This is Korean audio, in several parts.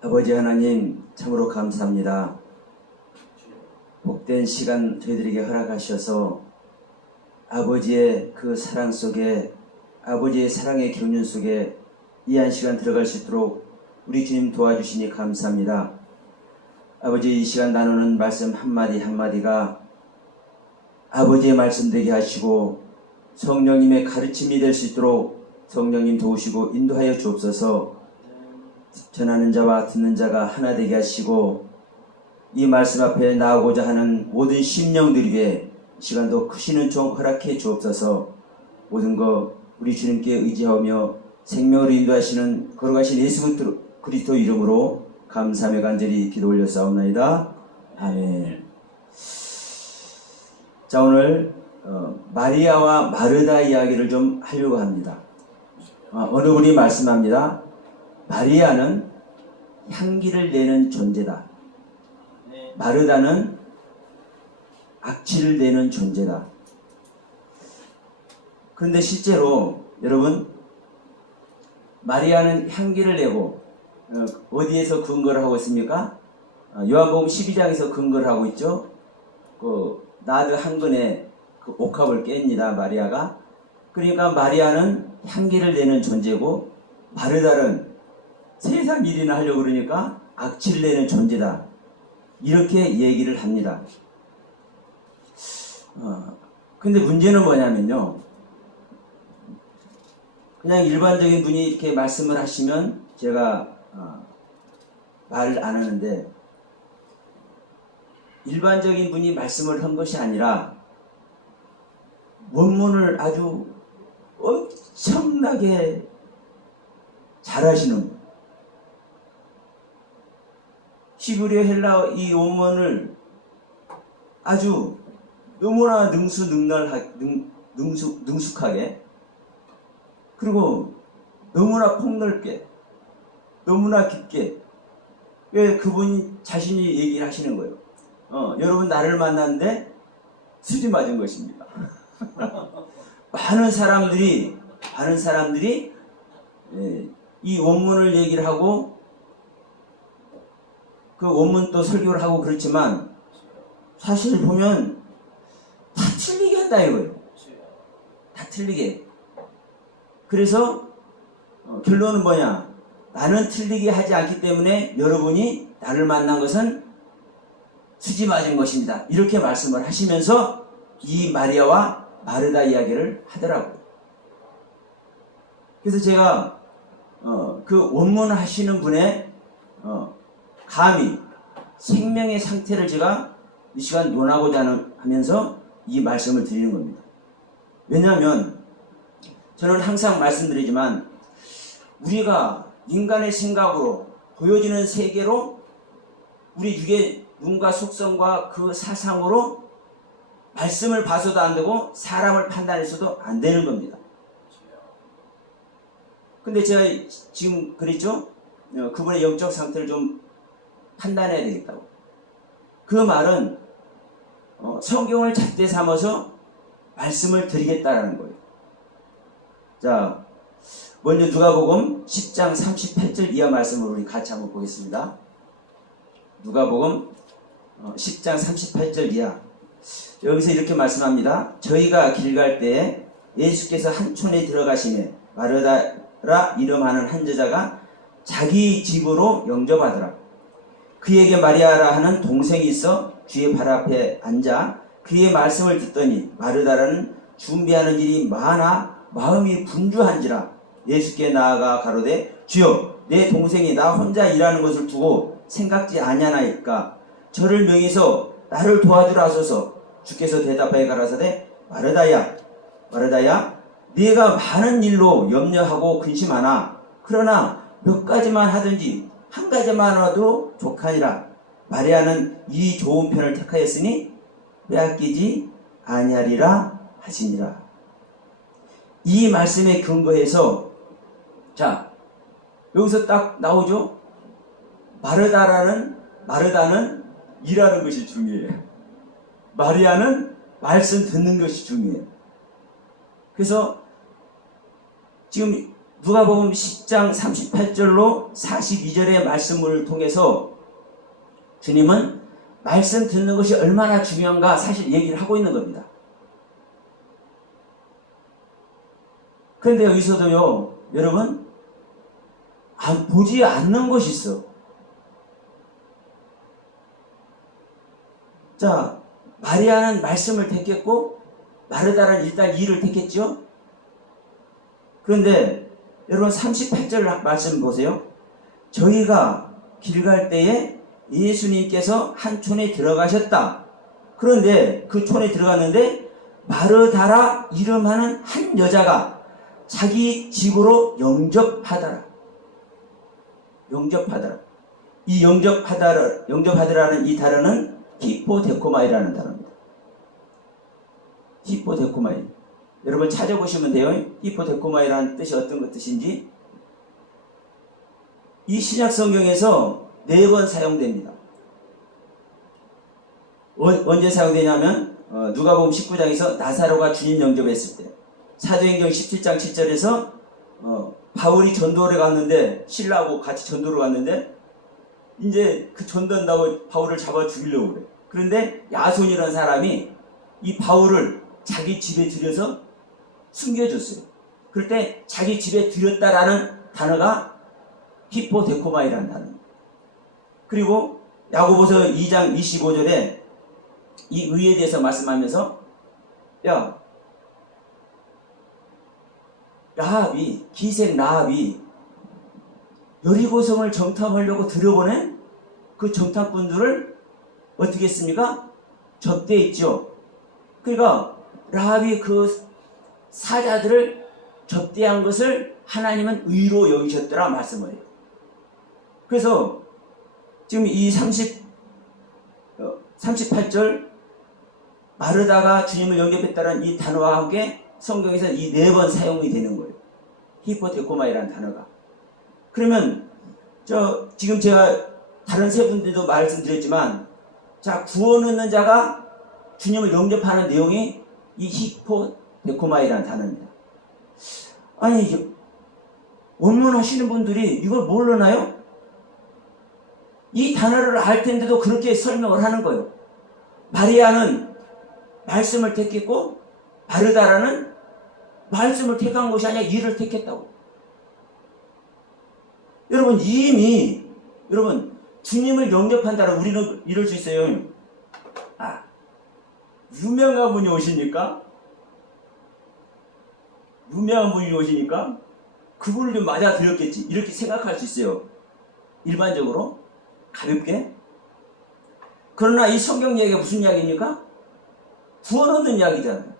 아버지 하나님 참으로 감사합니다. 복된 시간 저희들에게 허락하셔서 아버지의 그 사랑 속에, 아버지의 사랑의 교훈 속에 이 한 시간 들어갈 수 있도록 우리 주님 도와주시니 감사합니다. 아버지, 이 시간 나누는 말씀 한마디 한마디가 아버지의 말씀 되게 하시고 성령님의 가르침이 될 수 있도록 성령님 도우시고 인도하여 주옵소서. 전하는 자와 듣는 자가 하나 되게 하시고 이 말씀 앞에 나오고자 하는 모든 심령들에게 시간도 크시는 종 허락해 주옵소서. 모든 것 우리 주님께 의지하며 생명으로 인도하시는 거룩하신 예수 그리스도 이름으로 감사하며 간절히 기도 올려싸옵나이다. 아멘. 자, 오늘 마리아와 마르다 이야기를 좀 하려고 합니다. 어느 분이 말씀합니다. 마리아는 향기를 내는 존재다. 마르다는 악취를 내는 존재다. 그런데 실제로 여러분, 마리아는 향기를 내고 어디에서 근거를 하고 있습니까? 요한복음 12장에서 근거를 하고 있죠. 그 나드 한 근에 그 옥합을 깹니다, 마리아가. 그러니까 마리아는 향기를 내는 존재고 마르다는 세상 일이나 하려고 그러니까 악취를 내는 존재다. 이렇게 얘기를 합니다. 근데 문제는 뭐냐면요. 그냥 일반적인 분이 이렇게 말씀을 하시면 제가 말을 안 하는데, 일반적인 분이 말씀을 한 것이 아니라 원문을 아주 엄청나게 잘하시는 분. 히브리어 헬라어 이 원문을 아주 너무나 능숙하게, 그리고 너무나 폭넓게, 너무나 깊게, 왜 그분 자신이 얘기를 하시는 거예요. 여러분, 나를 만났는데 수지 맞은 것입니다. 많은 사람들이 이 원문을 얘기를 하고 그 원문 또 설교를 하고 그렇지만 사실 보면 다 틀리게 한다 이거예요. 다 틀리게. 그래서 결론은 뭐냐? 나는 틀리게 하지 않기 때문에 여러분이 나를 만난 것은 수지 맞은 것입니다. 이렇게 말씀을 하시면서 이 마리아와 마르다 이야기를 하더라고요. 그래서 제가 그 원문 하시는 분의 감히 생명의 상태를 제가 이 시간 논하고자 하면서 이 말씀을 드리는 겁니다. 왜냐하면 저는 항상 말씀드리지만 우리가 인간의 생각으로 보여지는 세계로 우리 육의 눈과 속성과 그 사상으로 말씀을 봐서도 안 되고 사람을 판단해서도 안 되는 겁니다. 근데 제가 지금 그랬죠? 그분의 영적 상태를 좀 판단해야 되겠다고. 그 말은 성경을 잣대 삼아서 말씀을 드리겠다라는 거예요. 자, 먼저 누가복음 10장 38절 이하 말씀을 우리 같이 한번 보겠습니다. 누가복음 10장 38절 이하. 여기서 이렇게 말씀합니다. 저희가 길 갈 때에 예수께서 한 촌에 들어가시매 마르다라 이름하는 한 여자가 자기 집으로 영접하더라. 그에게 마리아라 하는 동생이 있어 주의 발 앞에 앉아 그의 말씀을 듣더니 마르다라는 준비하는 일이 많아 마음이 분주한지라 예수께 나아가 가로되 주여, 내 동생이 나 혼자 일하는 것을 두고 생각지 아니하나이까 저를 명해서 나를 도와주라 하소서. 주께서 대답하여 가라사대 마르다야 네가 많은 일로 염려하고 근심하나 그러나 몇 가지만 하든지 한 가지만 하도 족하니라. 마리아는 이 좋은 편을 택하였으니 빼앗기지 아니하리라 하시니라. 이 말씀에 근거해서 자, 여기서 딱 나오죠. 마르다는 일하는 것이 중요해요. 마리아는 말씀 듣는 것이 중요해요. 그래서 지금 누가복음 10장 38절로 42절의 말씀을 통해서 주님은 말씀 듣는 것이 얼마나 중요한가 사실 얘기를 하고 있는 겁니다. 그런데 여기서도요, 여러분, 보지 않는 것이 있어. 자, 마리아는 말씀을 택했고, 마르다는 일단 일을 택했죠? 그런데, 여러분, 38절 말씀 보세요. 저희가 길 갈 때에 예수님께서 한 촌에 들어가셨다. 그런데 그 촌에 들어갔는데, 마르다라 이름하는 한 여자가 자기 집으로 영접하더라. 영접하더라. 이 영접하더라는 이 단어는 히포데코마이라는 단어입니다. 히포데코마이. 여러분 찾아보시면 돼요. 히포데코마이라는 뜻이 어떤 뜻인지. 이 신약 성경에서 4번 사용됩니다. 언제 사용되냐면 누가복음 19장에서 나사로가 주님 영접했을 때, 사도행전 17장 7절에서 바울이 전도를 갔는데, 신라하고 같이 전도를 갔는데 이제 그 전도한다고 바울을 잡아 죽이려고 그래. 그런데 야손이라는 사람이 이 바울을 자기 집에 들여서 숨겨줬어요. 그럴 때 자기 집에 들였다라는 단어가 히포데코마이라는 단어입니다. 그리고 야고보서 2장 25절에 이 의에 대해서 말씀하면서, 야, 라합이, 기생 라합이 여리고성을 정탐하려고 들여보낸 그 정탐꾼들을 어떻게 했습니까? 접대했죠. 그러니까 라합이 그 사자들을 접대한 것을 하나님은 의로 여기셨더라 말씀을 해요. 그래서 지금 이 38절 마르다가 주님을 영접했다는 이 단어와 함께 성경에서 이 4번 사용이 되는 거예요. 히포데코마이라는 단어가. 그러면 지금 제가 다른 세 분들도 말씀드렸지만, 자, 구원 얻는 자가 주님을 영접하는 내용이 이 히포데코마이라는 단어입니다. 아니, 원문하시는 분들이 이걸 모르나요? 이 단어를 알 텐데도 그렇게 설명을 하는 거예요. 마리아는 말씀을 택했고, 마르다라는 말씀을 택한 것이 아니라 일을 택했다고. 여러분, 여러분, 주님을 영접한다라 우리는 이럴 수 있어요. 유명한 분이 오시니까? 유명한 분이 오시니까? 그분을 좀 맞아들였겠지. 이렇게 생각할 수 있어요. 일반적으로. 가볍게. 그러나 이 성경 이야기가 무슨 이야기입니까? 구원 얻는 이야기잖아요.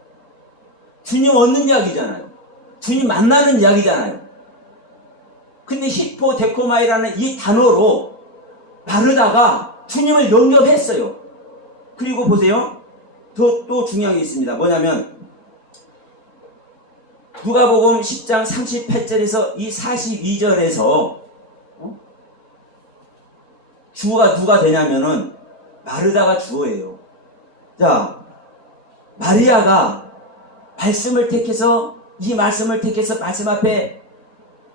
주님 얻는 이야기잖아요. 주님 만나는 이야기잖아요. 근데 히포데코마이라는 이 단어로 마르다가 주님을 영접했어요. 그리고 보세요. 또 중요한 게 있습니다. 뭐냐면 누가복음 10장 38절에서 이 42절에서 주어가 누가 되냐면은 마르다가 주어예요. 자, 마리아가 말씀을 택해서 이 말씀을 택해서 말씀 앞에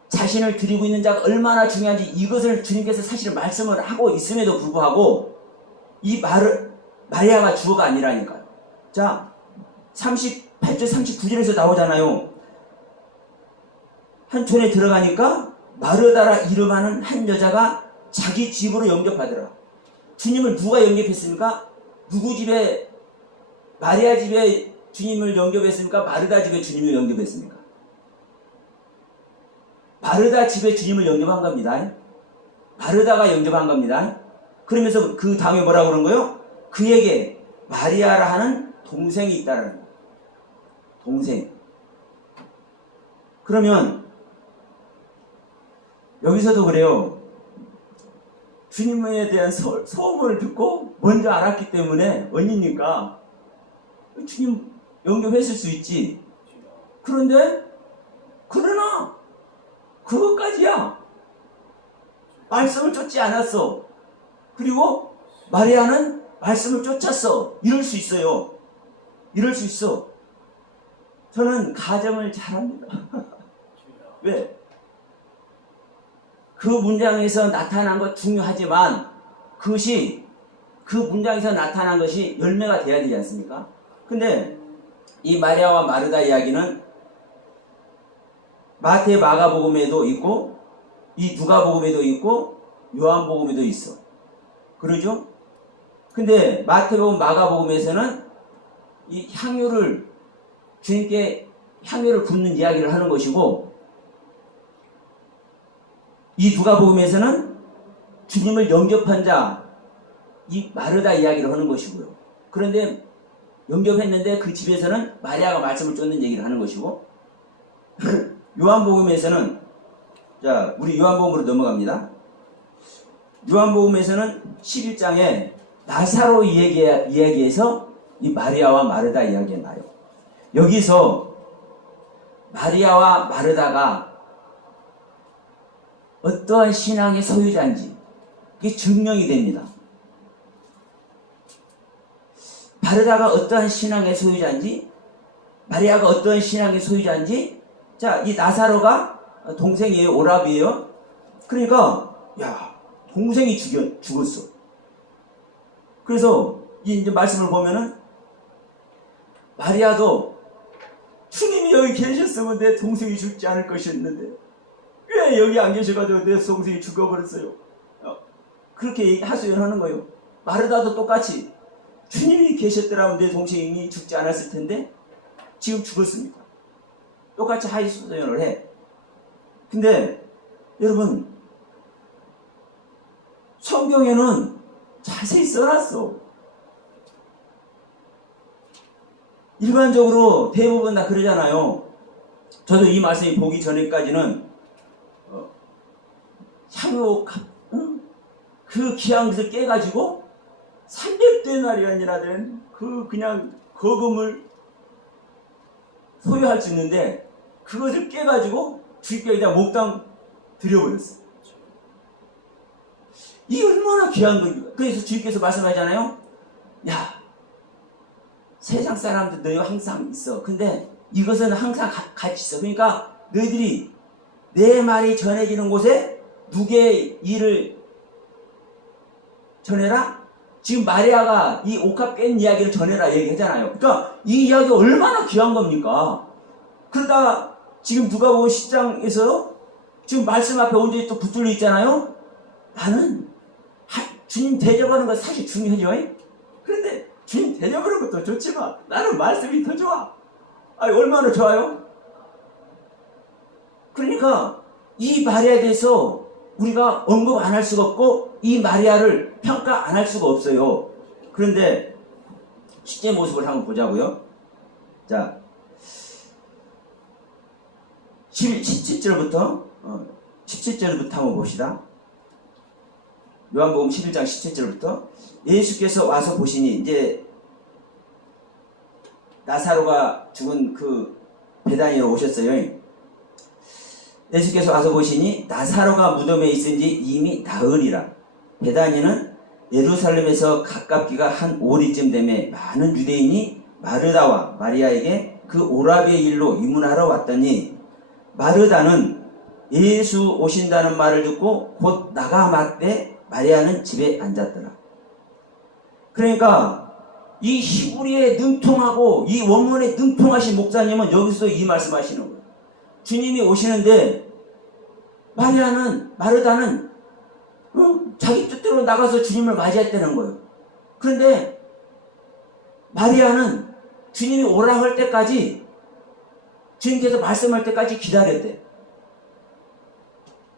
자신을 드리고 있는 자가 얼마나 중요한지 이것을 주님께서 사실은 말씀을 하고 있음에도 불구하고 이 마리아가 주어가 아니라니까요. 자, 38절 39절에서 나오잖아요. 한 촌에 들어가니까 마르다라 이름하는 한 여자가 자기 집으로 영접하더라. 주님을 누가 영접했습니까? 누구 집에, 마리아 집에 주님을 영접했습니까? 마르다 집에 주님을 영접했습니까? 마르다 집에 주님을 영접한 겁니다. 마르다가 영접한 겁니다. 그러면서 그 다음에 뭐라고 그런 거예요? 그에게 마리아라 하는 동생이 있다는 거예요. 동생. 그러면 여기서도 그래요. 주님에 대한 소문을 듣고 먼저 알았기 때문에 언니니까 주님 영접했을 수 있지. 그러나 그것까지야. 말씀을 쫓지 않았어. 그리고 마리아는 말씀을 쫓았어. 이럴 수 있어요. 이럴 수 있어. 저는 가정을 잘합니다. 왜? 그 문장에서 나타난 것 중요하지만 그것이 그 문장에서 나타난 것이 열매가 돼야 되지 않습니까? 근데 이 마리아와 마르다 이야기는 마태 마가복음에도 있고 이 누가복음에도 있고 요한복음에도 있어. 그러죠? 근데 마태복음 마가복음에서는 이 향유를 주님께 향유를 붓는 이야기를 하는 것이고 이 누가복음에서는 주님을 영접한 자 이 마르다 이야기를 하는 것이고요. 그런데 영접했는데 그 집에서는 마리아가 말씀을 쫓는 얘기를 하는 것이고 요한복음에서는 자 우리 요한복음으로 넘어갑니다. 요한복음에서는 11장에 나사로 이야기에서 이 마리아와 마르다 이야기가 나요. 여기서 마리아와 마르다가 어떠한 신앙의 소유자인지 이게 증명이 됩니다. 마르다가 어떠한 신앙의 소유자인지 마리아가 어떠한 신앙의 소유자인지 자, 이 나사로가 동생이에요. 오라비예요. 그러니까 야 동생이 죽었어. 그래서 이 이제 말씀을 보면은 마리아도 주님이 여기 계셨으면 내 동생이 죽지 않을 것이었는데 왜 여기 안 계셔가지고 내 동생이 죽어버렸어요. 그렇게 하소연하는 거예요. 마르다도 똑같이 주님이 계셨더라면 내 동생이 죽지 않았을 텐데 지금 죽었습니다. 똑같이 하소연을 해. 근데 여러분 성경에는 자세히 써놨어. 일반적으로 대부분 다 그러잖아요. 저도 이 말씀이 보기 전에까지는 향유 그 귀한 것을 깨가지고 300데나리온이나 된 그 그냥 거금을 소유할 수 있는데 그것을 깨가지고 주님께 그냥 몽땅 드려버렸어. 이게 얼마나 귀한 거니까. 그래서 주님께서 말씀하잖아요. 야, 세상 사람들 너희 항상 있어. 근데 이것은 항상 같이 있어. 그러니까 너희들이 내 말이 전해지는 곳에 누구의 일을 전해라? 지금 마리아가 이 옥합 깬 이야기를 전해라 얘기하잖아요. 그러니까 이 이야기가 얼마나 귀한 겁니까? 그러다가 지금 누가복음 10장에서 지금 말씀 앞에 온전히 또 붙들려 있잖아요. 나는 주님 대접하는 건 사실 중요하죠. 그런데 주님 대접하는 것도 좋지만 나는 말씀이 더 좋아. 아니 얼마나 좋아요? 그러니까 이 마리아에 대해서 우리가 언급 안 할 수가 없고 이 마리아를 평가 안 할 수가 없어요. 그런데 실제 모습을 한번 보자고요. 자, 17절부터 한번 봅시다. 요한복음 11장 17절부터 예수께서 와서 보시니 이제 나사로가 죽은 그 베다니로 오셨어요. 예수께서 와서 보시니 나사로가 무덤에 있은지 이미 나으리라. 베다니는 예루살렘에서 가깝기가 한 오리쯤 되매 많은 유대인이 마르다와 마리아에게 그 오라비의 일로 이문하러 왔더니 마르다는 예수 오신다는 말을 듣고 곧 나가 맞되 마리아는 집에 앉았더라. 그러니까 이 히브리에 능통하고 이 원문에 능통하신 목사님은 여기서 이 말씀하시는 거예요. 주님이 오시는데 마르다는 자기 뜻대로 나가서 주님을 맞이했다는 거예요. 그런데 마리아는 주님이 오라고 할 때까지 주님께서 말씀할 때까지 기다렸대.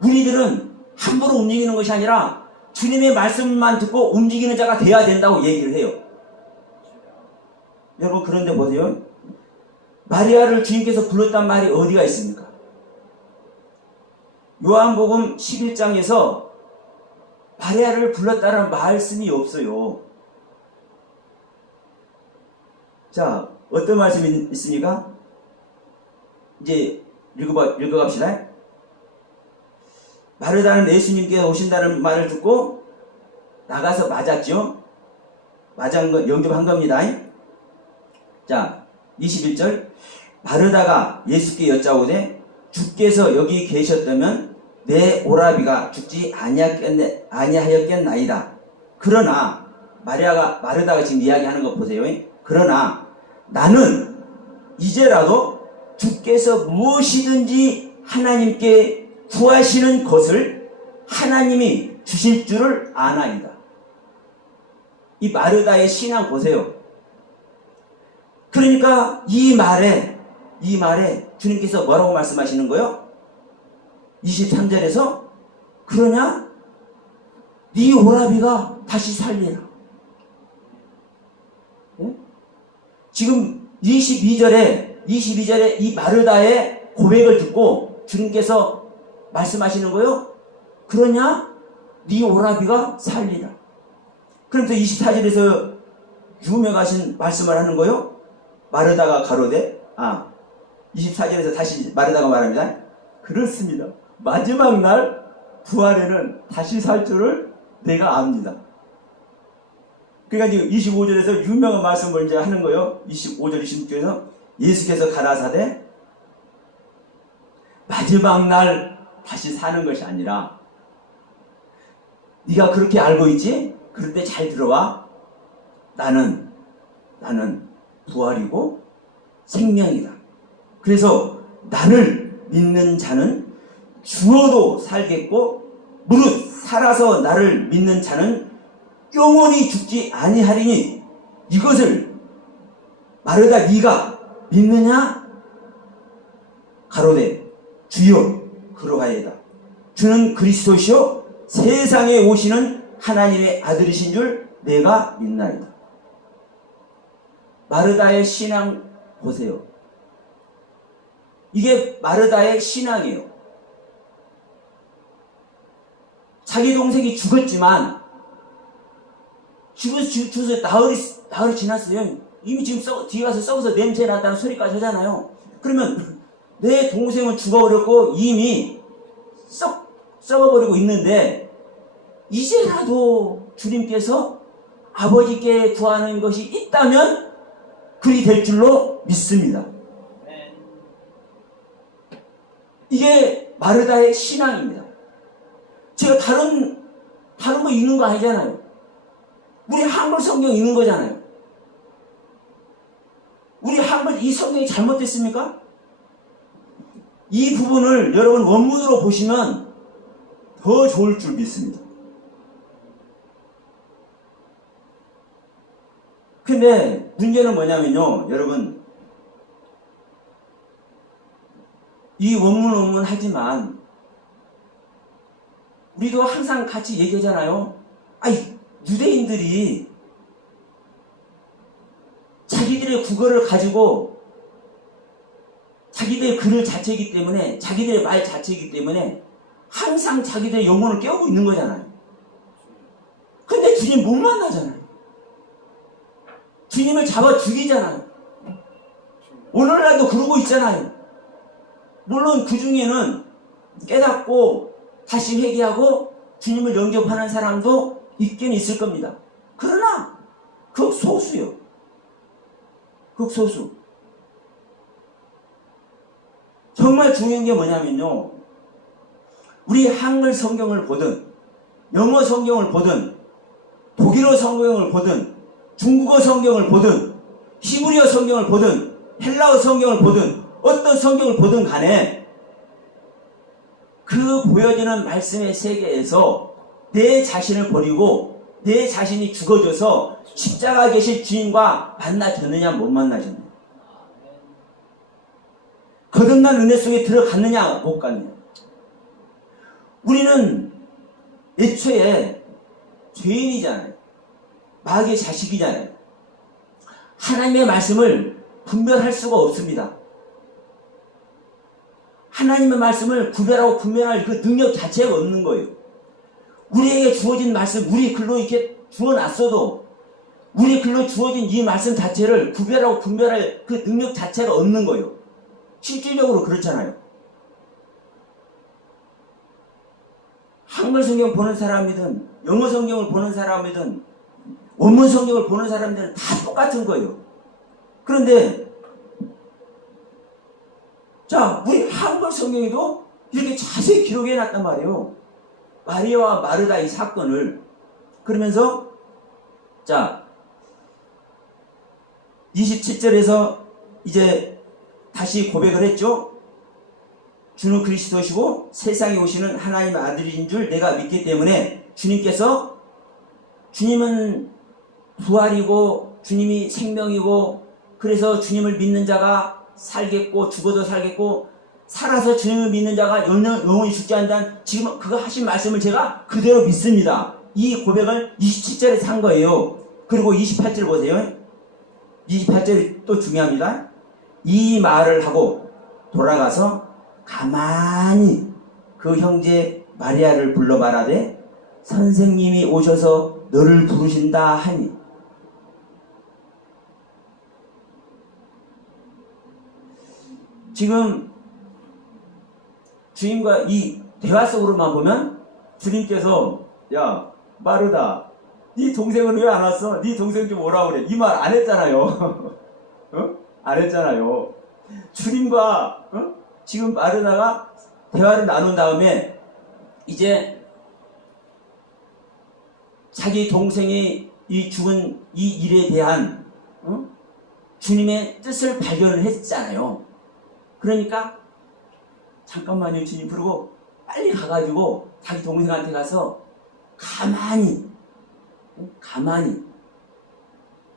우리들은 함부로 움직이는 것이 아니라 주님의 말씀만 듣고 움직이는 자가 돼야 된다고 얘기를 해요. 여러분 그런데 보세요. 마리아를 주님께서 불렀단 말이 어디가 있습니까? 요한복음 11장에서 마리아를 불렀다는 말씀이 없어요. 자, 어떤 말씀이 있습니까? 이제 읽어갑시다. 마르다는 예수님께 오신다는 말을 듣고 나가서 맞았죠. 영접한 겁니다. 자, 21절. 마르다가 예수께 여짜오되 주께서 여기 계셨다면 내 오라비가 죽지 아니하였겠나이다. 그러나 마르다가 지금 이야기하는 거 보세요. 그러나 나는 이제라도 주께서 무엇이든지 하나님께 구하시는 것을 하나님이 주실 줄을 아나이다. 이 마르다의 신앙 보세요. 그러니까 이 말에 주님께서 뭐라고 말씀하시는 거예요? 23절에서 그러냐? 네 오라비가 다시 살리라. 예? 지금 22절에 이 마르다의 고백을 듣고 주님께서 말씀하시는 거예요. 그러냐? 네 오라비가 살리라. 그러면서 24절에서 유명하신 말씀을 하는 거예요. 마르다가 가로되 24절에서 다시 마르다가 말합니다. 그렇습니다. 마지막 날 부활에는 다시 살 줄을 내가 압니다. 그러니까 지금 25절에서 유명한 말씀을 이제 하는 거예요. 25절, 26절에서 예수께서 가라사대 마지막 날 다시 사는 것이 아니라 네가 그렇게 알고 있지? 그럴 때 잘 들어와. 나는 부활이고 생명이다. 그래서 나를 믿는 자는 죽어도 살겠고 무릇 살아서 나를 믿는 자는 영원히 죽지 아니하리니 이것을 마르다 네가 믿느냐? 가로되 주여 그러하이다. 주는 그리스도시요 세상에 오시는 하나님의 아들이신 줄 내가 믿나이다. 마르다의 신앙 보세요. 이게 마르다의 신앙이에요. 자기 동생이 죽었지만 죽어서 나흘이 지났어요. 이미 지금 뒤에 가서 썩어서 냄새 났다는 소리까지 하잖아요. 그러면 내 동생은 죽어버렸고 이미 썩어버리고 있는데 이제라도 주님께서 아버지께 구하는 것이 있다면 그리 될 줄로 믿습니다. 이게 마르다의 신앙입니다. 제가 다른 거 읽는 거 아니잖아요. 우리 한글 성경 읽는 거잖아요. 우리 한글 이 성경이 잘못됐습니까? 이 부분을 여러분 원문으로 보시면 더 좋을 줄 믿습니다. 근데 문제는 뭐냐면요, 여러분, 이 원문 하지만 우리도 항상 같이 얘기하잖아요. 유대인들이 자기들의 국어를 가지고 자기들의 글 자체이기 때문에, 자기들의 말 자체이기 때문에 항상 자기들의 영혼을 깨우고 있는 거잖아요. 근데 주님 못 만나잖아요. 주님을 잡아 죽이잖아요. 오늘날도 그러고 있잖아요. 물론 그 중에는 깨닫고 다시 회개하고 주님을 영접하는 사람도 있긴 있을 겁니다. 그러나 극소수요. 극소수. 정말 중요한 게 뭐냐면요, 우리 한글 성경을 보든 영어 성경을 보든 독일어 성경을 보든 중국어 성경을 보든 히브리어 성경을 보든 헬라어 성경을 보든 어떤 성경을 보든 간에 그 보여지는 말씀의 세계에서 내 자신을 버리고 내 자신이 죽어져서 십자가에 계실 주님과 만나졌느냐 못 만나졌느냐, 거듭난 은혜 속에 들어갔느냐 못 갔느냐. 우리는 애초에 죄인이잖아요. 마귀의 자식이잖아요. 하나님의 말씀을 분별할 수가 없습니다. 하나님의 말씀을 구별하고 분별할 그 능력 자체가 없는 거예요. 우리에게 주어진 말씀, 우리 글로 이렇게 주어놨어도 우리 글로 주어진 이 말씀 자체를 구별하고 분별할 그 능력 자체가 없는 거예요. 실질적으로 그렇잖아요. 한글 성경 보는 사람이든 영어 성경을 보는 사람이든 원문 성경을 보는 사람들은 다 똑같은 거예요. 그런데 자, 우리 한글 성경에도 이렇게 자세히 기록해 놨단 말이에요. 마리아와 마르다 이 사건을. 그러면서 자 27절에서 이제 다시 고백을 했죠. 주는 그리스도시고 세상에 오시는 하나님의 아들인 줄 내가 믿기 때문에 주님은 부활이고 주님이 생명이고 그래서 주님을 믿는 자가 살겠고 죽어도 살겠고 살아서 주님을 믿는 자가 영원히 죽지 않는다는 지금 그거 하신 말씀을 제가 그대로 믿습니다. 이 고백을 27절에 한 거예요. 그리고 28절 보세요. 28절이 또 중요합니다. 이 말을 하고 돌아가서 가만히 그 형제 마리아를 불러 말하되 선생님이 오셔서 너를 부르신다 하니. 지금 주님과 이 대화 속으로만 보면 주님께서 야 마르다 네 동생은 왜 안 왔어? 네 동생 좀 오라 그래. 이 말 안 했잖아요. 어? 안 했잖아요. 주님과 지금 마르다가 대화를 나눈 다음에 이제 자기 동생이 이 죽은 이 일에 대한 주님의 뜻을 발견을 했잖아요. 그러니까 잠깐만요 주님 부르고 빨리 가가지고 자기 동생한테 가서 가만히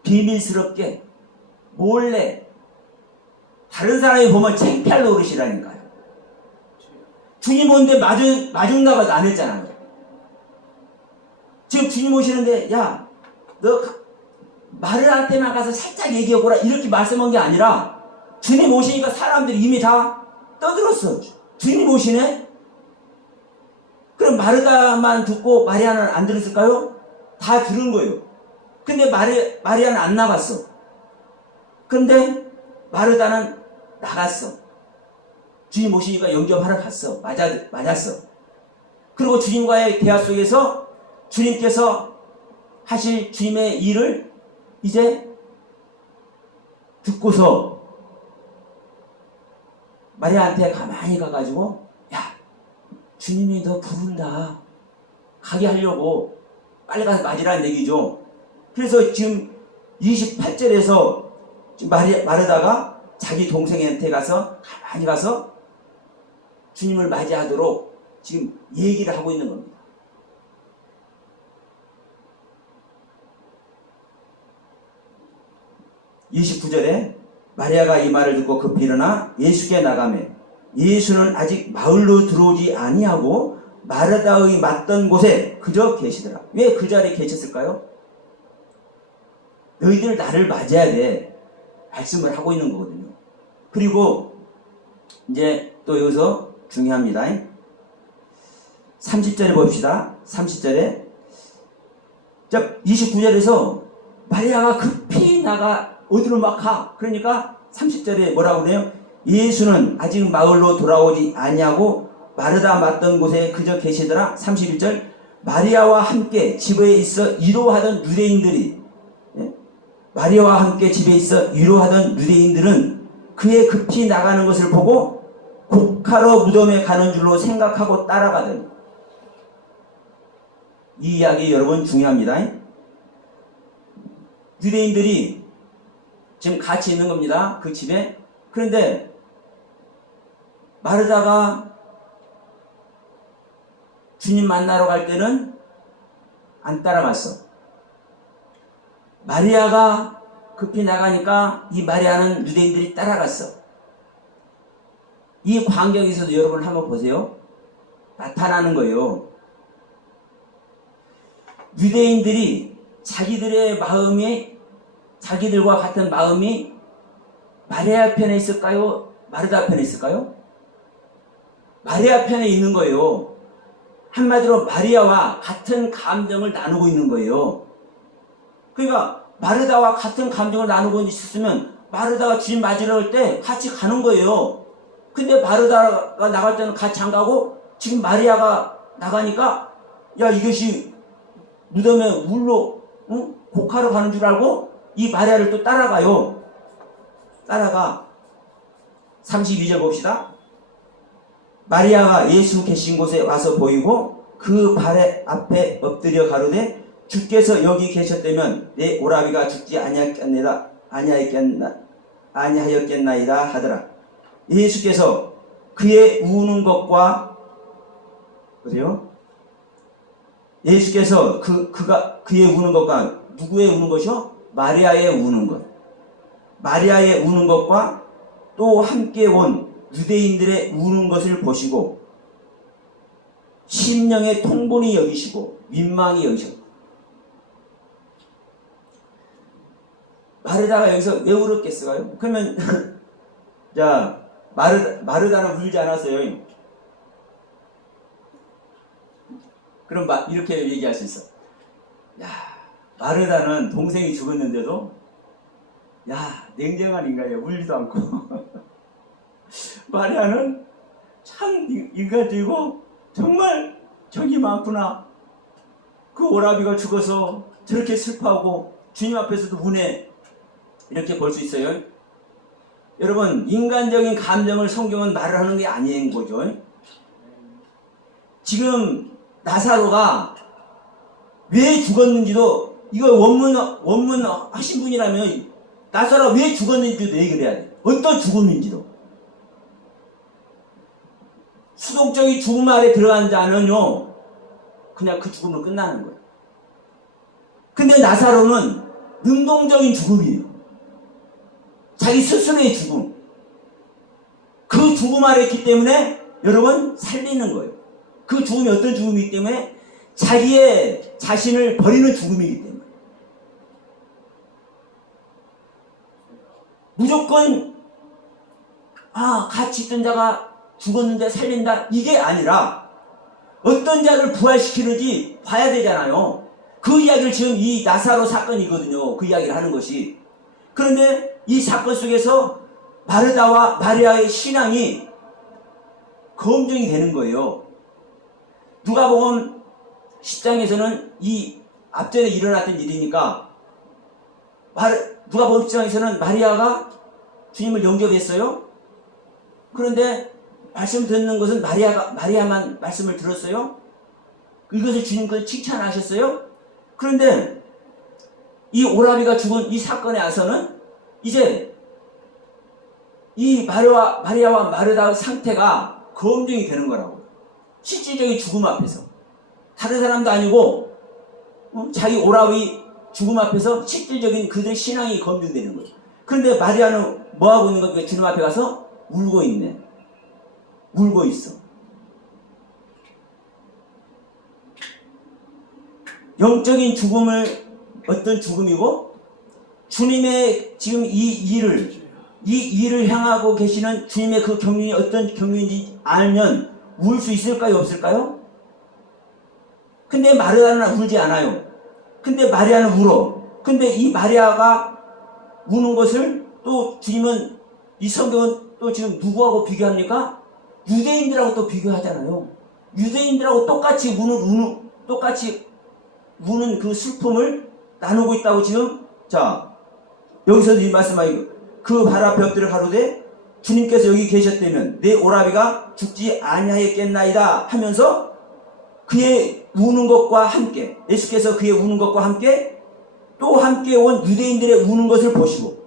비밀스럽게 몰래 다른 사람이 보면 창피할 노릇이라니까요. 주님 오는데 마중 나가도 안 했잖아요. 지금 주님 오시는데 야 너 마르다한테만 가서 살짝 얘기해보라 이렇게 말씀한 게 아니라 주님 오시니까 사람들이 이미 다 떠들었어. 주님 오시네? 그럼 마르다만 듣고 마리아는 안 들었을까요? 다 들은 거예요. 근데 마리아는 안 나갔어. 근데 마르다는 나갔어. 주님 오시니까 영접하러 갔어. 맞았어. 그리고 주님과의 대화 속에서 주님께서 하실 주님의 일을 이제 듣고서 마리아한테 가만히 가가지고 야 주님이 너 부른다. 가게 하려고 빨리 가서 맞으라는 얘기죠. 그래서 지금 28절에서 마르다가 자기 동생한테 가서 가만히 가서 주님을 맞이하도록 지금 얘기를 하고 있는 겁니다. 29절에 마리아가 이 말을 듣고 급히 일어나 예수께 나가매 예수는 아직 마을로 들어오지 아니하고 마르다의 맞던 곳에 그저 계시더라. 왜 그 자리에 계셨을까요? 너희들 나를 맞아야 돼. 말씀을 하고 있는 거거든요. 그리고 이제 또 여기서 중요합니다. 30절에 봅시다. 30절에 29절에서 마리아가 급히 나가 어디로 막 가. 그러니까 30절에 뭐라고 그래요? 예수는 아직 마을로 돌아오지 아니하고 마르다 맞던 곳에 그저 계시더라. 31절 마리아와 함께 집에 있어 위로하던 유대인들이 마리아와 함께 집에 있어 위로하던 유대인들은 그의 급히 나가는 것을 보고 곡하러 무덤에 가는 줄로 생각하고 따라가더니. 이 이야기 여러분 중요합니다. 유대인들이 지금 같이 있는 겁니다. 그 집에. 그런데 마르다가 주님 만나러 갈 때는 안 따라갔어. 마리아가 급히 나가니까 이 마리아는 유대인들이 따라갔어. 이 광경에서도 여러분 한번 보세요. 나타나는 거예요. 유대인들이 자기들의 마음이 자기들과 같은 마음이 마리아 편에 있을까요? 마르다 편에 있을까요? 마리아 편에 있는 거예요. 한마디로 마리아와 같은 감정을 나누고 있는 거예요. 그러니까 마르다와 같은 감정을 나누고 있었으면 마르다가 주님 맞으러 갈 때 같이 가는 거예요. 근데 마르다가 나갈 때는 같이 안 가고 지금 마리아가 나가니까 야 이것이 무덤에 물로 곡하러 가는 줄 알고 이 마리아를 또 따라가요. 따라가. 32절 봅시다. 마리아가 예수 계신 곳에 와서 보이고 그 발 앞에 엎드려 가로되 주께서 여기 계셨다면 내 오라비가 죽지 아니하였겠나이다 하더라. 예수께서 그의 우는 것과 그래요? 예수께서 그의 우는 것과 누구의 우는 것이요? 마리아의 우는 것. 마리아의 우는 것과 또 함께 온 유대인들의 우는 것을 보시고 심령의 통분이 여기시고 민망히 여기셨고. 마르다가 여기서 왜 울었겠어요? 그러면 자 마르다는 울지 않았어요. 그럼 이렇게 얘기할 수 있어. 야, 마르다는 동생이 죽었는데도 냉정한 인간이야. 울지도 않고. 마리아는 참 인간적이고 정말 정이 많구나. 그 오라비가 죽어서 저렇게 슬퍼하고 주님 앞에서도 우네. 이렇게 볼 수 있어요. 여러분, 인간적인 감정을 성경은 말을 하는 게 아닌 거죠. 지금 나사로가 왜 죽었는지도, 이거 원문 하신 분이라면 나사로가 왜 죽었는지도 얘기를 해야 돼. 어떤 죽음인지도. 수동적인 죽음 아래 들어간 자는요, 그냥 그 죽음으로 끝나는 거예요. 근데 나사로는 능동적인 죽음이에요. 자기 스스로의 죽음. 그 죽음 아래 있기 때문에 여러분 살리는 거예요. 그 죽음이 어떤 죽음이기 때문에 자기의 자신을 버리는 죽음이기 때문에. 무조건 같이 있던 자가 죽었는데 살린다 이게 아니라 어떤 자를 부활시키는지 봐야 되잖아요. 그 이야기를 지금 이 나사로 사건이거든요. 그 이야기를 하는 것이. 그런데 이 사건 속에서 마르다와 마리아의 신앙이 검증이 되는 거예요. 누가복음 10장에서는 이 앞전에 일어났던 일이니까 누가복음 10장에서는 마리아가 주님을 영접했어요. 그런데 말씀 듣는 것은 마리아만 말씀을 들었어요. 이것을 주님께서 칭찬하셨어요. 그런데 이 오라비가 죽은 이 사건에 와서는 이제 이 마리아와 마르다의 상태가 검증이 되는 거라고. 실질적인 죽음 앞에서. 다른 사람도 아니고 자기 오라비 죽음 앞에서 실질적인 그들의 신앙이 검증되는 거예요. 그런데 마리아는 뭐하고 있는 거니까 주님 앞에 가서 울고 있네. 울고 있어. 영적인 죽음을 어떤 죽음이고 주님의 지금 이 일을 향하고 계시는 주님의 그 경륜이 어떤 경륜인지 알면 울 수 있을까요? 없을까요? 근데 마리아는 울지 않아요. 근데 마리아는 울어. 근데 이 마리아가 우는 것을 또 주님은 이 성경은 또 지금 누구하고 비교합니까? 유대인들하고 또 비교하잖아요. 유대인들하고 똑같이 우는 그 슬픔을 나누고 있다고 지금. 자, 여기서도 이 말씀하기 그 발 앞에 엎드려 가로되 주님께서 여기 계셨다면 내 오라비가 죽지 아니하였겠나이다 하면서 그의 우는 것과 함께 예수께서 그의 우는 것과 함께 또 함께 온 유대인들의 우는 것을 보시고,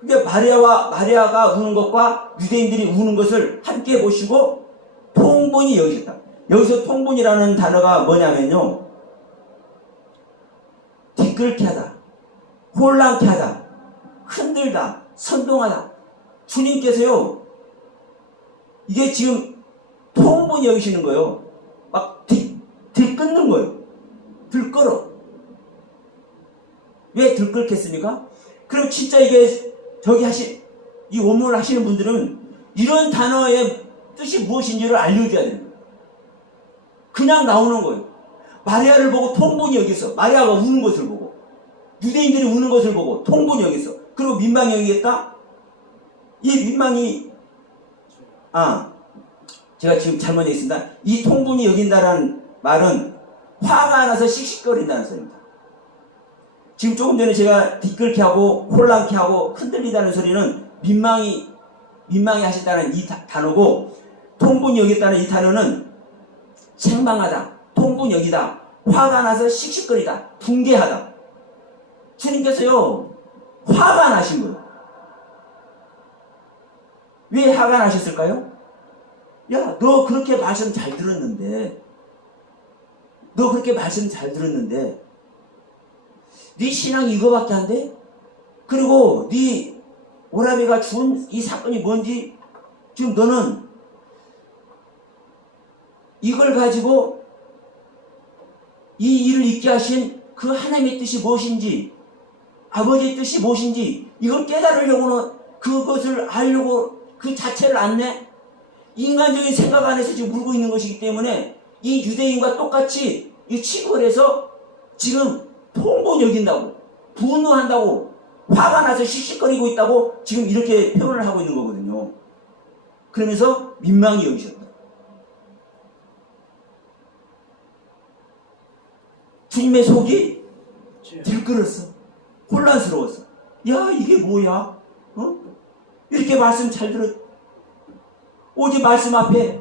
그러니까 마리아가 우는 것과 유대인들이 우는 것을 함께 보시고 통분이 여기셨다. 여기서 통분이라는 단어가 뭐냐면요, 뒤끓게 하다, 혼란케 하다, 흔들다, 선동하다. 주님께서요, 이게 지금 통분이 여기시는 거예요. 막 들끓는 거예요. 들끓어. 왜 들끓겠습니까? 그럼 진짜 이게 이 원문을 하시는 분들은 이런 단어의 뜻이 무엇인지를 알려줘야 됩니다. 그냥 나오는 거예요. 마리아를 보고 통분이 여기서, 마리아가 우는 것을 보고, 유대인들이 우는 것을 보고 통분이 여기서, 그리고 민망히 여기겠다? 이 민망이, 제가 지금 잘못 얘기했습니다. 이 통분이 여긴다라는 말은 화가 나서 씩씩거린다는 소리입니다. 지금 조금 전에 제가 뒤끓게 하고 혼란케 하고 흔들리다는 소리는 민망히 하시다는 이 단어고, 통분이 여기있다는 이 단어는 책망하다, 통분이 여기다, 화가 나서 씩씩거리다, 붕괴하다. 주님께서요, 화가 나신 거예요. 왜 화가 나셨을까요? 야, 너 그렇게 말씀 잘 들었는데, 네 신앙이 이거밖에 안 돼? 그리고 네 오라비가 준 이 사건이 뭔지 지금 너는 이걸 가지고 이 일을 있게 하신 그 하나님의 뜻이 무엇인지, 아버지의 뜻이 무엇인지 이걸 깨달으려고는, 그것을 알려고 그 자체를 안 내? 인간적인 생각 안에서 지금 물고 있는 것이기 때문에 이 유대인과 똑같이 이 취급을 해서 지금 통분 여긴다고, 분노한다고, 화가 나서 씩씩거리고 있다고 지금 이렇게 표현을 하고 있는 거거든요. 그러면서 민망히 여기셨다. 주님의 속이 들끓었어. 혼란스러웠어. 야, 이게 뭐야? 이렇게 말씀 잘 들었, 오직 말씀 앞에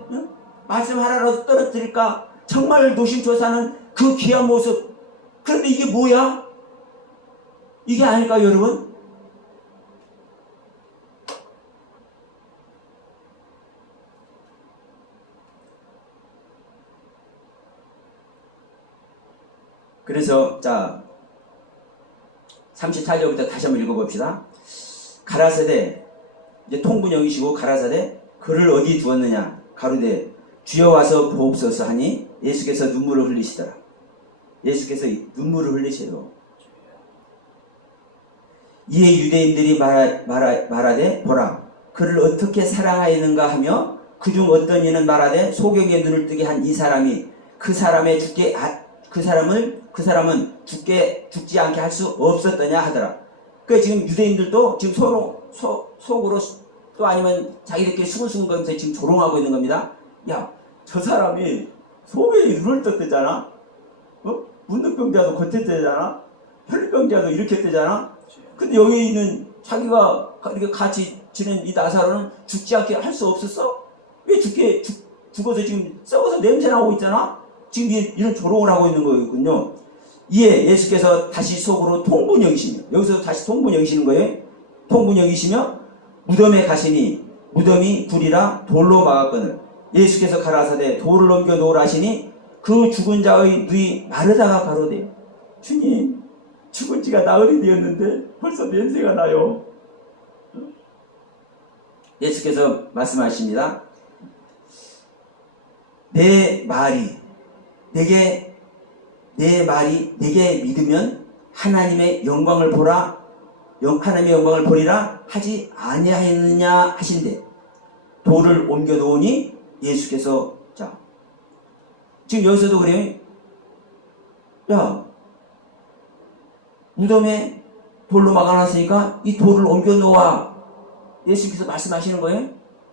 말씀 하나라도 떨어뜨릴까 정말 노심초사하는 그 귀한 모습. 그런데 이게 뭐야? 이게 아닐까요, 여러분? 그래서 자 34절부터 다시 한번 읽어봅시다. 가라사대, 이제 통분형이시고 가라사대, 그를 어디 두었느냐? 가로되 주여 와서 보옵소서 하니 예수께서 눈물을 흘리시더라. 예수께서 눈물을 흘리셔요. 이에 유대인들이 말하되 보라, 그를 어떻게 사랑하였는가 하며 그중 어떤 이는 말하되 소경의 눈을 뜨게 한 이 사람이 그 사람은 죽지 않게 할 수 없었더냐 하더라. 그 지금 유대인들도 지금 속으로 또 아니면 자기들끼리 수근수근 거면서 지금 조롱하고 있는 겁니다. 야, 저 사람이 소경이 눈을 떴대잖아. 문득병자도 겉에 뜨잖아. 혈병자도 이렇게 뜨잖아. 근데 여기 있는 자기가 이렇게 같이 지낸 이 나사로는 죽지 않게 할 수 없었어? 왜 죽어서 지금 썩어서 냄새나고 있잖아? 지금 이런 조롱을 하고 있는 거거든요. 이에 예수께서 다시 속으로 통분 여기시며, 여기서 다시 통분 여기시는 거예요. 통분 여기시며 무덤에 가시니 무덤이 굴이라 돌로 막았거늘 예수께서 가라사대 돌을 넘겨 놓으라 하시니 그 죽은 자의 눈이 마르다가 가로되 주님, 죽은 지가 나흘이 되었는데 벌써 냄새가 나요. 예수께서 말씀하십니다. 내 말이 내게 믿으면 하나님의 영광을 보리라 하지 아니하였느냐 하신대. 돌을 옮겨 놓으니 예수께서, 자, 지금 여기서도 그래요. 야, 무덤에 돌로 막아놨으니까 이 돌을 옮겨 놓아. 예수께서 말씀하시는 거예요.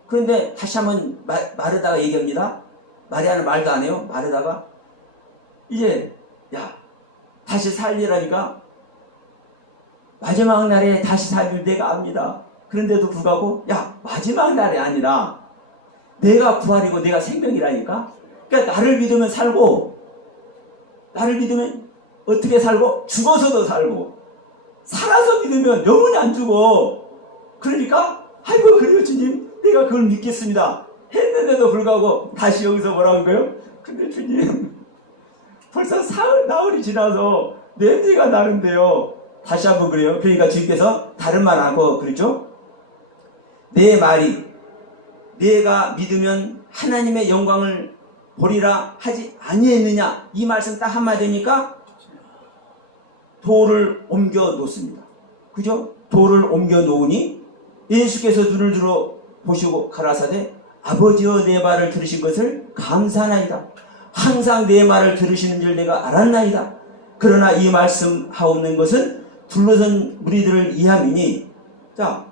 그런데 다시 한번 마르다가 얘기합니다. 마리아는 말도 안 해요. 마르다가 이제, 야, 다시 살리라니까 마지막 날에 다시 살릴 내가 압니다. 그런데도 불구하고, 야, 마지막 날이 아니라 내가 부활이고 내가 생명이라니까. 그러니까 나를 믿으면 살고, 나를 믿으면 어떻게 살고? 죽어서도 살고, 살아서 믿으면 영원히 안 죽어. 그러니까 아이고 그래요 주님, 내가 그걸 믿겠습니다 했는데도 불구하고 다시 여기서 뭐라는 거예요? 근데 주님, 벌써 나흘이 지나서 냄새가 나는데요. 다시 한번 그래요. 그러니까 주님께서 다른 말 안 하고 그랬죠? 내 말이 내가 믿으면 하나님의 영광을 보리라 하지 아니했느냐, 이 말씀 딱 한마디니까 돌을 옮겨 놓습니다. 그죠? 돌을 옮겨 놓으니 예수께서 눈을 들어 보시고 가라사대 아버지여 내 말을 들으신 것을 감사하나이다. 항상 내 말을 들으시는 줄 내가 알았나이다. 그러나 이 말씀하옵는 것은 둘러선 무리들을 이함이니. 자,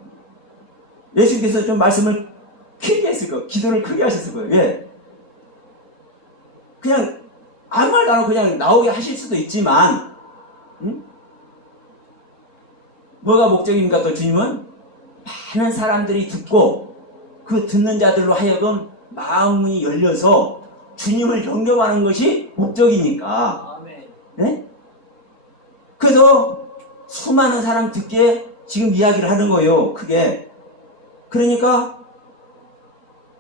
예수께서 좀 말씀을 크게 했을 거예요. 기도를 크게 하셨을 거예요. 왜? 그냥 아무 말도 안 하고 그냥 나오게 하실 수도 있지만, 뭐가 목적입니까? 또 주님은 많은 사람들이 듣고 그 듣는 자들로 하여금 마음문이 열려서 주님을 영접하는 것이 목적이니까. 아멘. 네? 그래서 수많은 사람 듣기에 지금 이야기를 하는 거예요. 크게. 그러니까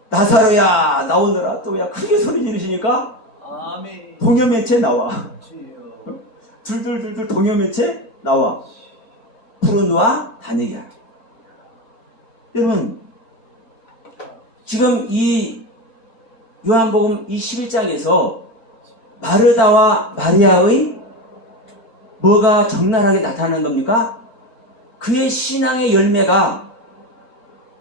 나사로야 나오너라 또 야 크게 소리 지르시니까 아멘. 동요매체 나와. 주여. 둘둘둘둘 동요매체 나와. 푸르노와 다니엘. 여러분 지금 이 요한복음 이 11장에서 마르다와 마리아의 뭐가 적나라하게 나타나는 겁니까? 그의 신앙의 열매가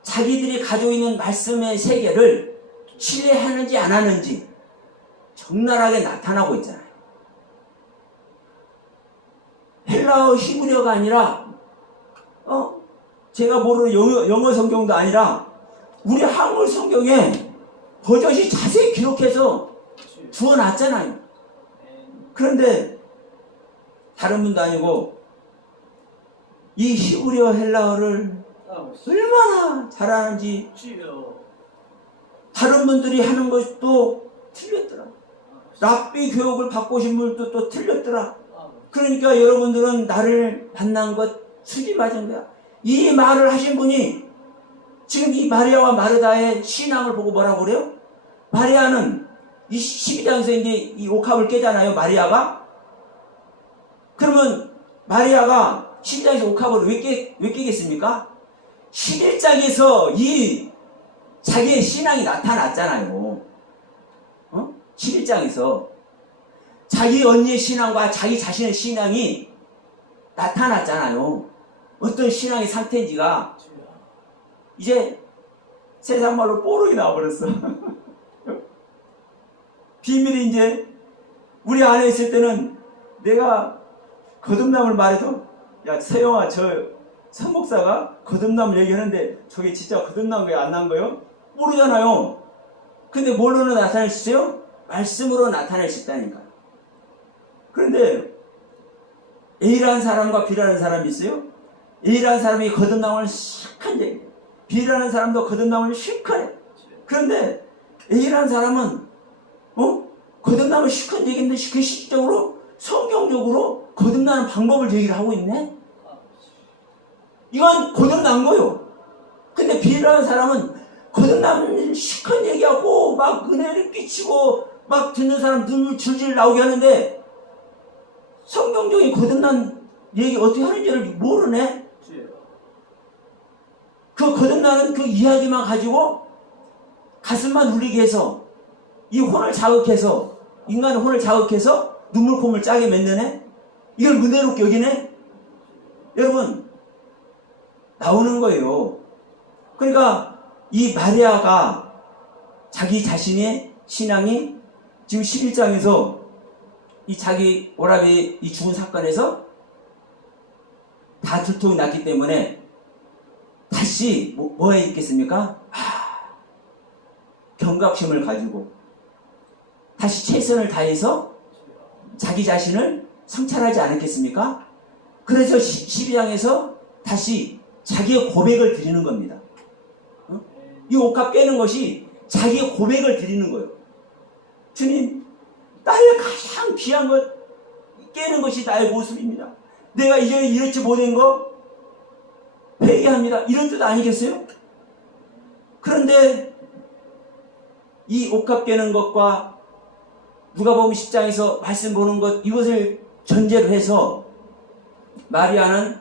자기들이 가지고 있는 말씀의 세계를 신뢰하는지 안 하는지 적나라하게 나타나고 있잖아요. 헬라어 히브리어가 아니라 제가 모르는 영어 성경도 아니라 우리 한글 성경에 버젓이 자세히 기록해서 주어놨잖아요. 그런데 다른 분도 아니고 이 히브리어 헬라어를 얼마나 잘하는지 다른 분들이 하는 것도 틀렸더라. 랍비 교육을 받고 오신 분도 또 틀렸더라. 그러니까 여러분들은 나를 만난 것 수지 맞은 거야. 이 말을 하신 분이 지금 이 마리아와 마르다의 신앙을 보고 뭐라고 그래요? 마리아는 이 12장에서 이제 이 옥합을 깨잖아요. 마리아가. 그러면 마리아가 12장에서 옥합을 왜 깨겠습니까? 11장에서 이 자기의 신앙이 나타났잖아요. 11장에서 자기 언니의 신앙과 자기 자신의 신앙이 나타났잖아요. 어떤 신앙의 상태인지가 이제 세상 말로 뽀록이 나와버렸어. 비밀이 이제 우리 안에 있을 때는 내가 거듭남을 말해도 야 세영아 저 선목사가 거듭남 얘기하는데 저게 진짜 거듭난 거예요 안 난 거예요? 모르잖아요. 근데 뭘로는 나타낼 수 있어요? 말씀으로 나타낼 수 있다니까. 그런데 A라는 사람과 B라는 사람이 있어요. A라는 사람이 거듭남을 시작한 얘기예요. B라는 사람도 거듭남을 시작해. 그런데 A라는 사람은 거듭남을 시작한 얘기인데 그 실질적으로 성경적으로 거듭나는 방법을 얘기를 하고 있네. 이건 거듭난 거요. 근데 B라는 사람은 거듭남을 시작한 얘기하고 막 은혜를 끼치고 막 듣는 사람 눈물 줄줄 나오게 하는데 성경적인 거듭난 얘기 어떻게 하는지를 모르네. 그 거듭나는 그 이야기만 가지고 가슴만 울리게 해서 이 혼을 자극해서 인간의 혼을 자극해서 눈물콧물 짜게 만드네. 이걸 은혜롭게 여기네. 여러분 나오는 거예요. 그러니까 이 마리아가 자기 자신의 신앙이 지금 11장에서 이 자기 오라비 이 죽은 사건에서 다 들통이 났기 때문에 다시 뭐에 있겠습니까? 경각심을 가지고 다시 최선을 다해서 자기 자신을 성찰하지 않았겠습니까? 그래서 12장에서 다시 자기의 고백을 드리는 겁니다. 이 옥합 깨는 것이 자기의 고백을 드리는 거예요. 주님, 나의 가장 귀한 것 깨는 것이 나의 모습입니다. 내가 이전에 이렇지 못한 거 회개합니다. 이런 뜻 아니겠어요? 그런데 이 옥합 깨는 것과 누가복음 10장에서 말씀 보는 것 이것을 전제로 해서 마리아는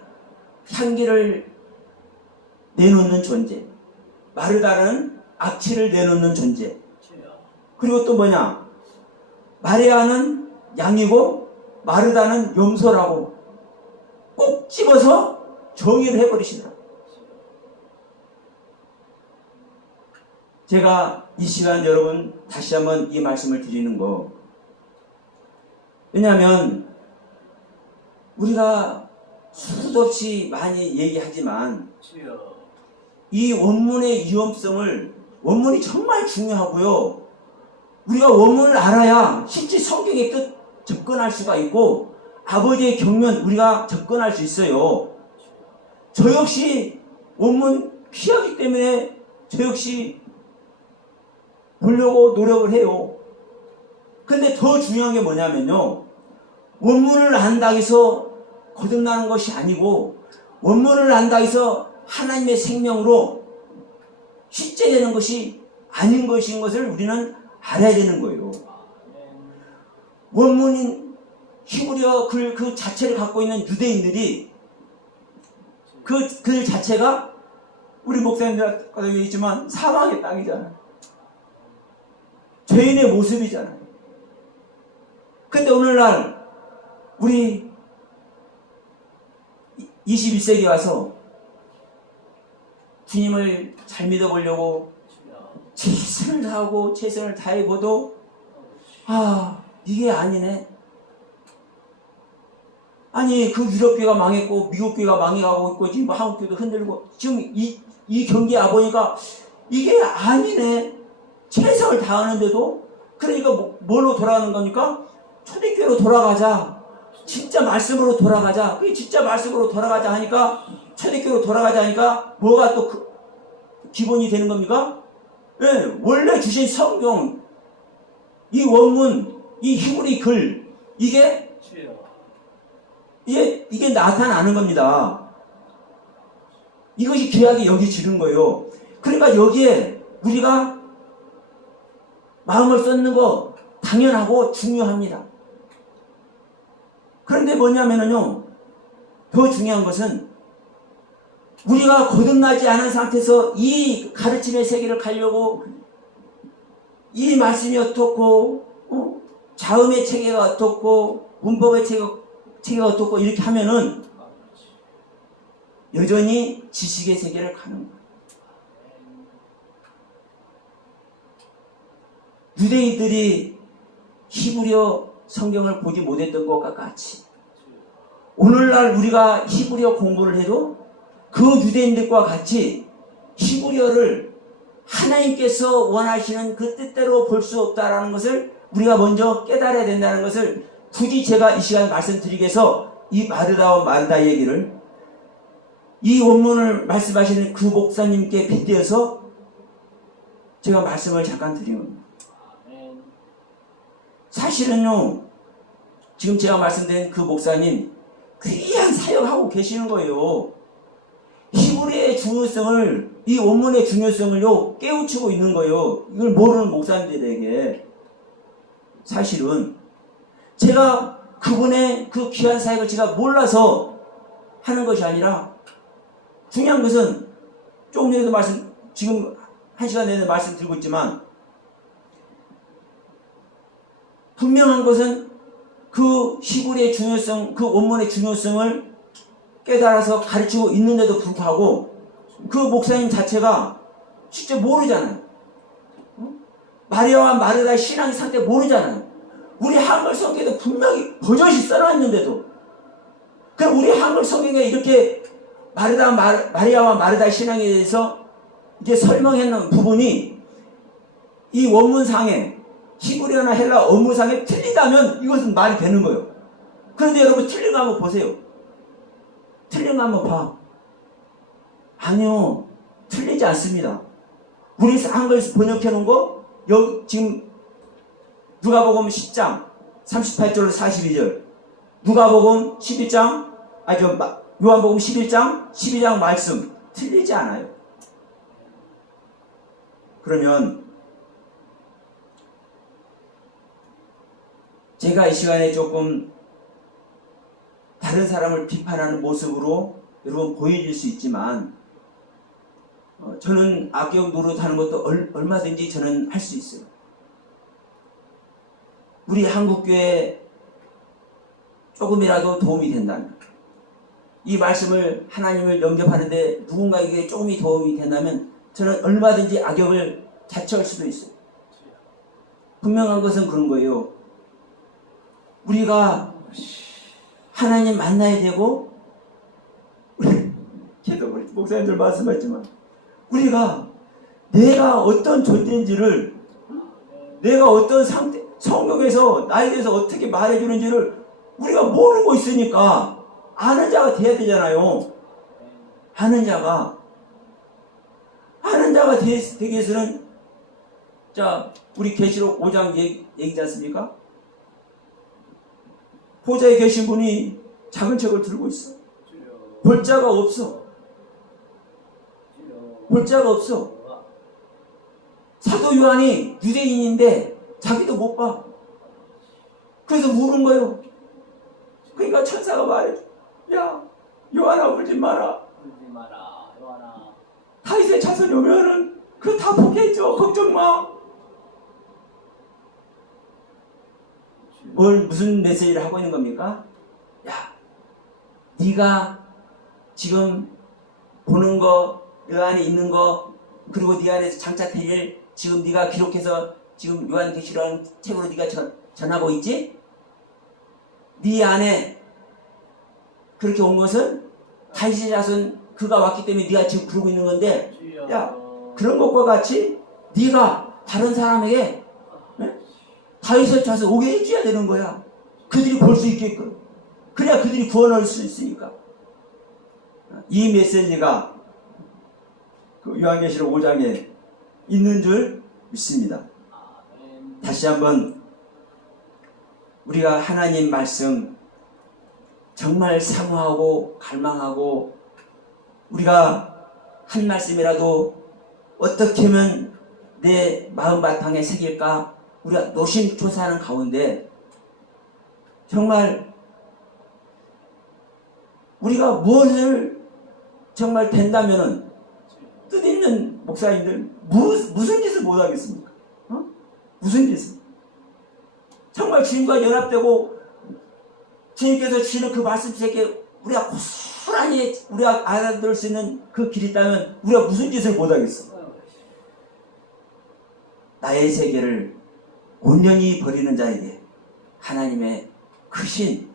향기를 내놓는 존재, 마르다는 악취를 내놓는 존재. 그리고 또 뭐냐? 마리아는 양이고 마르다는 염소라고 꼭 집어서 정의를 해버리시더라. 제가 이 시간 여러분 다시 한번 이 말씀을 드리는 거, 왜냐하면 우리가 수도 없이 많이 얘기하지만 이 원문의 위험성을, 원문이 정말 중요하고요. 우리가 원문을 알아야 실제 성경의 뜻 접근할 수가 있고 아버지의 경면 우리가 접근할 수 있어요. 저 역시 원문 피하기 때문에 저 역시 보려고 노력을 해요. 근데 더 중요한 게 뭐냐면요. 원문을 안다고 해서 거듭나는 것이 아니고 원문을 안다고 해서 하나님의 생명으로 실제되는 것이 아닌 것인 것을 우리는 알아야 되는 거예요. 원문인 히브리어 글 그 자체를 갖고 있는 유대인들이 그 자체가 우리 목사님들께도 얘기했지만 사망의 땅이잖아요. 죄인의 모습이잖아요. 근데 오늘날 우리 21세기 와서 주님을 잘 믿어보려고 최선을 다하고 최선을 다해보도 이게 아니네. 아니 그 유럽교가 망했고 미국교가 망해가고 있고 지금 한국교도 흔들고 지금 이 경기에 와보니까 이게 아니네. 최선을 다하는데도 그러니까 뭘로 돌아가는 겁니까? 초대교회로 돌아가자. 진짜 말씀으로 돌아가자. 그게 진짜 말씀으로 돌아가자 하니까 초대교회로 돌아가자 하니까 뭐가 또 기본이 되는 겁니까? 네, 원래 주신 성경 이 원문 이 히브리 글 이게 나타나는 겁니다. 이것이 귀하게 여기지는 거예요. 그러니까 여기에 우리가 마음을 쏟는 거 당연하고 중요합니다. 그런데 뭐냐면요, 더 중요한 것은 우리가 거듭나지 않은 상태에서 이 가르침의 세계를 가려고 이 말씀이 어떻고 자음의 체계가 어떻고 문법의 체계가 어떻고 이렇게 하면은 여전히 지식의 세계를 가는 거예요. 유대인들이 히브리어 성경을 보지 못했던 것과 같이 오늘날 우리가 히브리어 공부를 해도 그 유대인들과 같이 히브리어를 하나님께서 원하시는 그 뜻대로 볼 수 없다라는 것을 우리가 먼저 깨달아야 된다는 것을 굳이 제가 이 시간에 말씀드리기 위해서 이 마르다와 마르다 얘기를 이 원문을 말씀하시는 그 목사님께 빗대어서 제가 말씀을 잠깐 드린 겁니다. 사실은요, 지금 제가 말씀드린 그 목사님 귀한 사역하고 계시는 거예요. 히브리의 중요성을, 이 원문의 중요성을요 깨우치고 있는 거예요. 이걸 모르는 목사님들에게. 사실은 제가 그분의 그 귀한 사역을 제가 몰라서 하는 것이 아니라 중요한 것은 조금 전에도 지금 1시간 내내 말씀드리고 있지만 분명한 것은 그 히브리의 중요성, 그 원문의 중요성을 깨달아서 가르치고 있는데도 불구하고 그 목사님 자체가 진짜 모르잖아요. 마리아와 마르다의 신앙 상태 모르잖아요. 우리 한글 성경에도 분명히 버젓이 써놨는데도 그럼 우리 한글 성경에 이렇게 마리아와 마르다의 신앙에 대해서 이제 설명했는 부분이 이 원문상에 히브리어나 헬라 원문상에 틀리다면 이것은 말이 되는 거예요. 그런데 여러분 틀린 거 한번 보세요. 틀린 거 한번 봐. 아니요, 틀리지 않습니다. 우리 한글 번역해 놓은 거 여기 지금 누가복음 10장 38절로 42절, 누가복음 11장 요한복음 11장 12장 말씀 틀리지 않아요. 그러면 제가 이 시간에 조금 다른 사람을 비판하는 모습으로 여러분 보여질 수 있지만 저는 악역 노릇하는 것도 얼마든지 저는 할 수 있어요. 우리 한국교회에 조금이라도 도움이 된다면, 이 말씀을 하나님을 영접하는데 누군가에게 조금이 도움이 된다면 저는 얼마든지 악역을 자처할 수도 있어요. 분명한 것은 그런 거예요. 우리가 하나님 만나야 되고, 계속 우리 목사님들 말씀하셨지만 우리가 내가 어떤 존재인지를, 내가 어떤 상태, 성경에서 나에 대해서 어떻게 말해주는지를 우리가 모르고 있으니까 아는 자가 돼야 되잖아요. 아는 자가 되기 위해서는 자, 우리 계시록 5장 얘기지 않습니까? 보좌에 계신 분이 작은 책을 들고 있어. 볼 자가 없어. 볼 자가 없어. 사도 요한이 유대인인데 자기도 못 봐. 그래서 물은 거예요. 그러니까 천사가 말해. 야, 요한아 울지 마라. 울지 마라, 요한아. 다윗의 자손이 오면은 그거 다 보겠죠. 걱정 마. 무슨 메시지를 하고 있는 겁니까? 야, 네가 지금 보는 거, 그 안에 있는 거, 그리고 네 안에서 장착될 일, 지금 네가 기록해서 지금 요한계시록 책으로 네가 전하고 있지? 네 안에 그렇게 온 것은 다윗의 자손 그가 왔기 때문에 네가 지금 그러고 있는 건데, 야, 그런 것과 같이 네가 다른 사람에게 다윗의 자손 오게 해줘야 되는 거야. 그들이 볼 수 있게끔. 그래야 그들이 구원할 수 있으니까. 이 메시지가 그 요한계시록 5장에 있는 줄 믿습니다. 다시 한번 우리가 하나님 말씀 정말 사모하고 갈망하고 우리가 한 말씀이라도 어떻게 하면 내 마음 바탕에 새길까 우리가 노심초사하는 가운데 정말 우리가 무엇을 정말 된다면은 뜻있는 목사님들 무슨 짓을 못하겠습니까? 무슨 짓을? 정말 주님과 연합되고 주님께서 주시는 그 말씀책에 우리가 고스란히 우리가 알아들을 수 있는 그 길이 있다면 우리가 무슨 짓을 못하겠어? 나의 세계를 온전히 버리는 자에게 하나님의 크신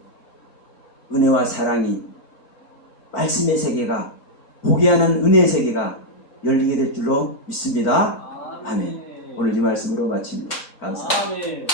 은혜와 사랑이 말씀의 세계가 보게 하는 은혜의 세계가 열리게 될 줄로 믿습니다. 아멘. 오늘 이 말씀으로 마칩니다. 감사합니다. 아멘.